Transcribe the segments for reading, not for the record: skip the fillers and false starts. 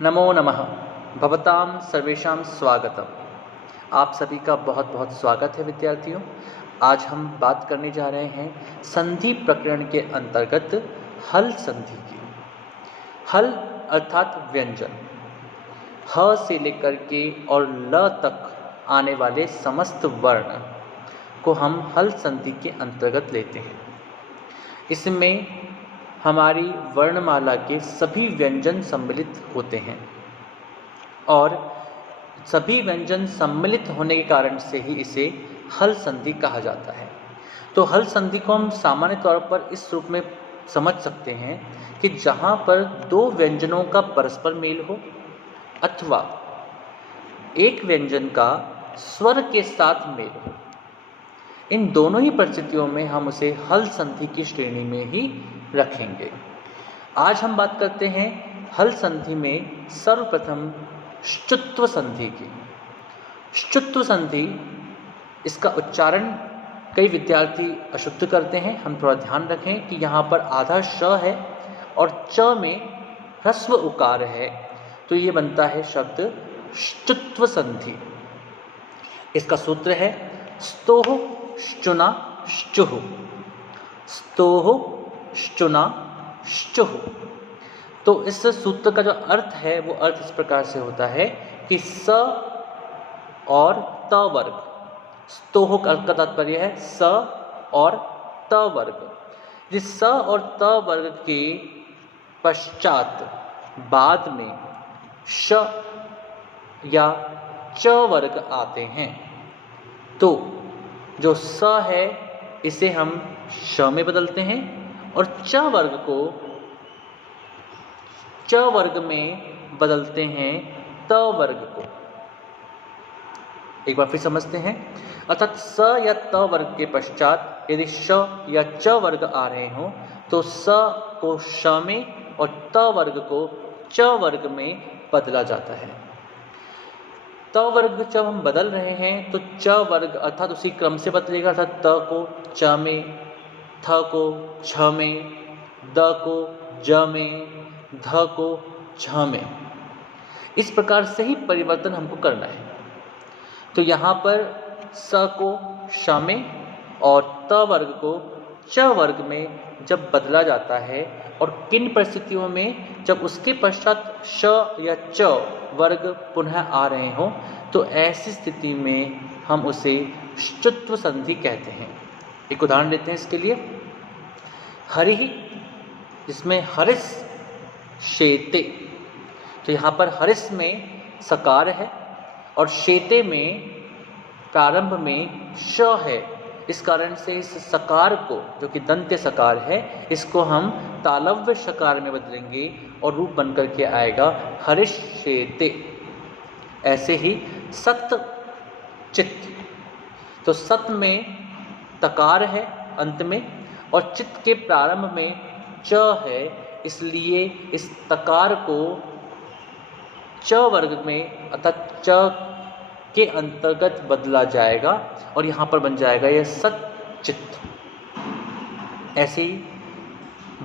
नमो नमः। भवतां सर्वेषां स्वागतम। आप सभी का बहुत बहुत स्वागत है विद्यार्थियों। आज हम बात करने जा रहे हैं संधि प्रकरण के अंतर्गत हल संधि की। हल अर्थात व्यंजन, ह से लेकर के और ल तक आने वाले समस्त वर्ण को हम हल संधि के अंतर्गत लेते हैं। इसमें हमारी वर्णमाला के सभी व्यंजन सम्मिलित होते हैं और सभी व्यंजन सम्मिलित होने के कारण से ही इसे हल संधि कहा जाता है। तो हल संधि को हम सामान्य तौर पर इस रूप में समझ सकते हैं कि जहाँ पर दो व्यंजनों का परस्पर मेल हो अथवा एक व्यंजन का स्वर के साथ मेल हो, इन दोनों ही परिस्थितियों में हम उसे हल संधि की श्रेणी में ही रखेंगे। आज हम बात करते हैं हल संधि में सर्वप्रथम श्चुत्व संधि की। श्चुत्व संधि, इसका उच्चारण कई विद्यार्थी अशुद्ध करते हैं। हम थोड़ा ध्यान रखें कि यहाँ पर आधा श है और च में ह्रस्व उकार है, तो ये बनता है शब्द श्चुत्व संधि। इसका सूत्र है स्तोः श्चुना श्चुः। स्तोः श्चुना श्चुः। तो इस सूत्र का जो अर्थ है वो अर्थ इस प्रकार से होता है कि स और त वर्ग, स्तोह का तात्पर्य है स और त वर्ग। जिस स और त वर्ग के पश्चात बाद में श या च वर्ग आते हैं, तो जो स है इसे हम श में बदलते हैं और च वर्ग को च वर्ग में बदलते हैं त वर्ग को। एक बार फिर समझते हैं। अर्थात स या त वर्ग के पश्चात यदि श या च वर्ग आ रहे हों तो स को श में और त वर्ग को च वर्ग में बदला जाता है। त वर्ग जब हम बदल रहे हैं तो च वर्ग अर्थात उसी क्रम से बदलेगा, अर्थात त को च में, थ को छ में, द को ज में, ध को झ में। इस प्रकार से ही परिवर्तन हमको करना है। तो यहाँ पर स को श में और त वर्ग को च वर्ग में जब बदला जाता है और किन परिस्थितियों में जब उसके पश्चात श या च वर्ग पुनः आ रहे हों तो ऐसी स्थिति में हम उसे श्चुत्व संधि कहते हैं। एक उदाहरण लेते हैं इसके लिए। हरिः, जिसमें हरिस शेते, तो यहाँ पर हरिस में सकार है और शेते में प्रारंभ में श है। इस कारण से इस सकार को, जो कि दंत्य सकार है, इसको हम तालव्य शकार में बदलेंगे और रूप बनकर के आएगा हरिष्येते। ऐसे ही सत चित्त, तो सत में तकार है अंत में और चित्त के प्रारंभ में च है, इसलिए इस तकार को च वर्ग में अर्थात च के अंतर्गत बदला जाएगा और यहाँ पर बन जाएगा यह सच्चित्त। ऐसे ही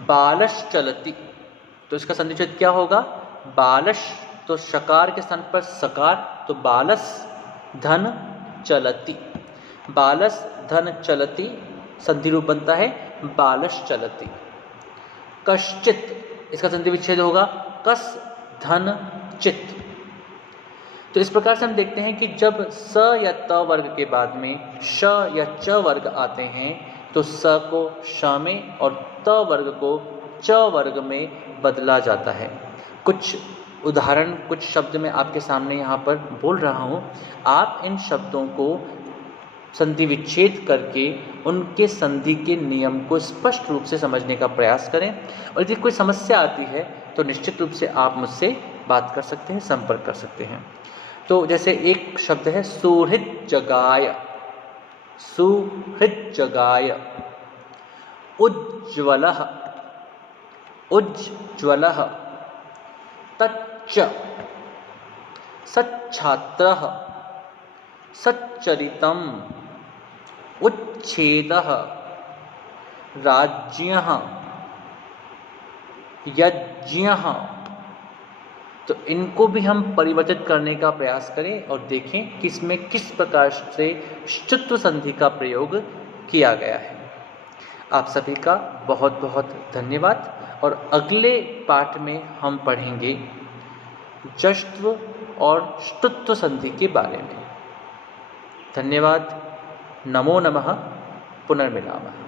बालश चलति, तो इसका संधिच्छेद क्या होगा? बालश, तो शकार के स्थान पर सकार, तो बालस धन चलति। बालस धन चलति संधि रूप बनता है बालश चलति। कश्चित, इसका संधि विच्छेद होगा कस धन चित्त। तो इस प्रकार से हम देखते हैं कि जब स या त वर्ग के बाद में श या च वर्ग आते हैं तो स को श में और त वर्ग को च वर्ग में बदला जाता है। कुछ उदाहरण, कुछ शब्द मैं आपके सामने यहाँ पर बोल रहा हूँ। आप इन शब्दों को संधि विच्छेद करके उनके संधि के नियम को स्पष्ट रूप से समझने का प्रयास करें और यदि कोई समस्या आती है तो निश्चित रूप से आप मुझसे बात कर सकते हैं, संपर्क कर सकते हैं। तो जैसे एक शब्द है सुहृद जगाय, सुहृद जगाय। उज्ज्वलः, उज्ज्वलः। तच्च, सच्छात्रः, सच्चरितम्। उच्छेदः, राज्ञः, यज्ञः। तो इनको भी हम परिवर्तित करने का प्रयास करें और देखें कि इसमें किस प्रकार से ष्टुत्व संधि का प्रयोग किया गया है। आप सभी का बहुत बहुत धन्यवाद और अगले पाठ में हम पढ़ेंगे जष्ट्व और ष्टुत्व संधि के बारे में। धन्यवाद। नमो नमः। पुनर्मिलामः।